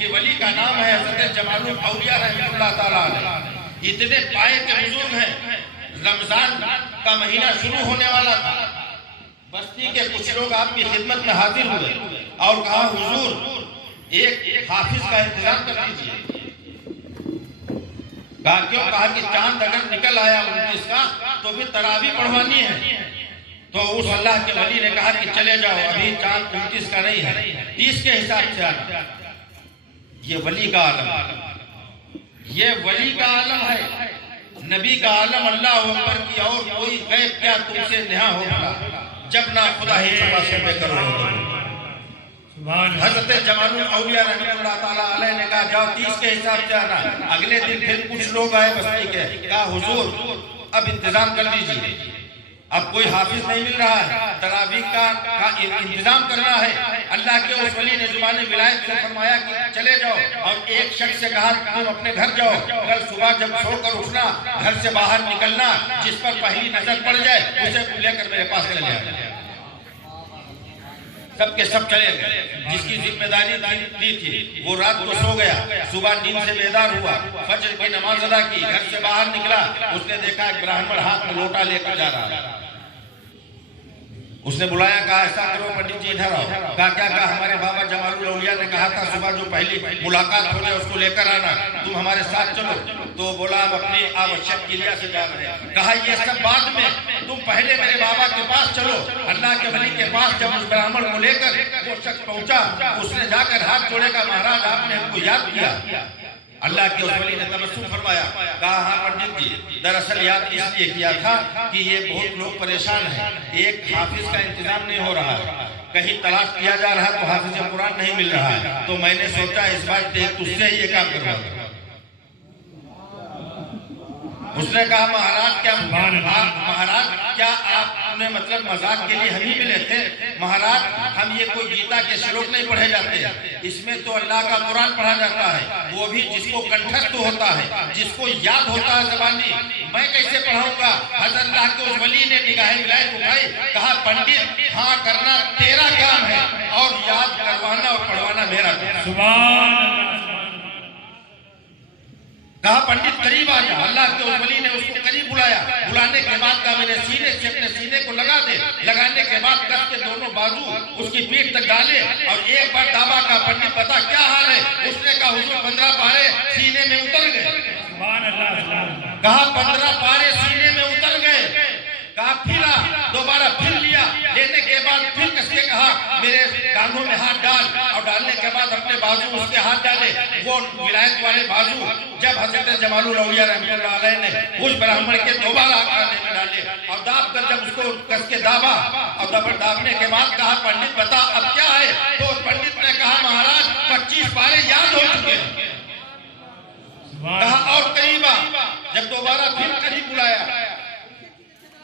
कि वली का नाम है हज़रत जमालुल औलिया रहमतुल्लाह ताला अलैह। इतने पाए के बुजुर्ग हैं। रमजान का महीना शुरू होने वाला था, बस्ती के कुछ लोग आपकी खिदमत में हाजिर हुए और कहा हुजूर एक हाफिज का इंतजाम कर दीजिए। कहा क्यों? कहा कि चांद अगर निकल आया 29 का तो भी तरावी पढ़वानी है। तो उस अल्लाह के वली ने कहा कि चले जाओ, अभी चांद 29 का नहीं है, 30 के हिसाब से आना। ये वली का आलम, ये वली का आलम है, नबी का आलम। अल्लाह अकबर की और कोई गैब क्या तुमसे नेहा होगा जब ना खुदा ही से करो। हज़रत जमालुल औलिया रहमतुल्लाह ताला अलैह ने कहा जाओ 30 के हिसाब से आना। अगले दिन फिर कुछ लोग आए बस्ती के, कहा हुजूर अब इंतजाम कर दीजिए, अब कोई हाफिज नहीं मिल रहा है, तरावी का इंतजाम करना है। अल्लाह के उस वली ने जुबान विलायत से फरमाया कि चले जाओ। और एक शख्स से कहा तुम अपने घर जाओ, कल सुबह जब सोकर उठना, घर से बाहर निकलना, जिस पर पहली नजर पड़ जाए उसे लेकर मेरे पास चले आना। सबके सब चले गए। जिसकी जिम्मेदारी दी थी वो रात को सो गया, सुबह नींद से बेदार हुआ, फजर की नमाज अदा की, घर से बाहर निकला, उसने देखा एक ब्राह्मण हाथ में लोटा लेकर जा रहा। उसने बुलाया, कहा ऐसा करो पंडित जी इधर आओ। कहा क्या? कहा हमारे बाबा जमालुल औलिया ने कहा था सुबह जो पहली मुलाकात हो जाए उसको लेकर आना, तुम हमारे साथ चलो। तो बोला हम अपनी आवश्यक क्रिया से जा रहे हैं। कहा ये सब बाद में, तुम पहले मेरे बाबा के पास चलो। अल्लाह के वली के पास जब उस ब्राह्मण को लेकर वो शख्स पहुंचा, उसने जाकर हाथ जोड़ेगा, महाराज आपने हमको याद किया। अल्लाह के उस वली ने तबस्सुम फरमाया, कहा हाँ पंडित जी, दरअसल याद इसलिए किया था कि ये बहुत लोग परेशान हैं, एक हाफिज का इंतजाम नहीं हो रहा, कहीं तलाश किया जा रहा तो हाफिज कुरान नहीं मिल रहा है, तो मैंने सोचा इस बार तुझसे ही ये काम करवा। उसने कहा महाराज क्या आपने मतलब मजाक के लिए हम ही मिले थे? महाराज हम ये कोई गीता के श्लोक नहीं पढ़े जाते, इसमें तो अल्लाह का कुरान पढ़ा जाता है, वो भी जिसको कंठस्थ होता है, जिसको याद होता है ज़बानी। मैं कैसे पढ़ाऊंगा? हज़रत अल्लाह के उस वली ने निगाह विलायत उठाई, कहा पंडित हाँ करना तेरा काम है और याद करवाना और पढ़वाना मेरा काम। कहा पंडित करीब आ जा। अल्लाह के उस वली ने उसको करीब बुलाया। बुलाने के बाद कहा मेरे सीने से अपने सीने को लगा दे। लगाने के बाद कस के दोनों बाजू उसकी पीठ तक डाले और एक बार दावा का पंडित बता क्या हाल है? उसने कहा हुजूर 15 पारे सीने में उतर गए। कहा 15 पारे सीने में उतर गए। कहा फिरा, दोबारा फिर लिया, लेने के बाद फिर कस के कहा मेरे कानों में हाथ डाल, और डालने के बाद अपने बाजू उसके हाथ डाले, वो विलायत वाले बाजू जब हज़रत जमालुल औलिया रहमतुल्लाह अलैह ने उस ब्राह्मण के दोबारा काने में डाले और दाब कर जब उसको कस के दाबा और दाबने के बाद कहा पंडित बता अब क्या है? तो पंडित ने कहा महाराज 25 पारे याद हो चुके हैं। कहा और करीब आ। जब दोबारा फिर करीब बुलाया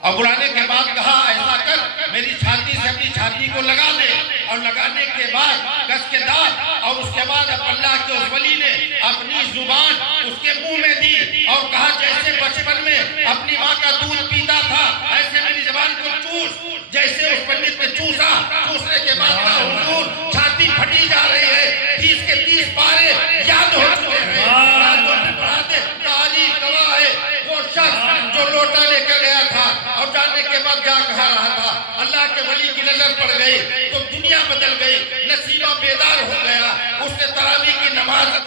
और बुलाने के बाद कहा ऐसा कर मेरी छाती से अपनी छाती को लगा दे, और लगाने के बाद कस के दाब और उसके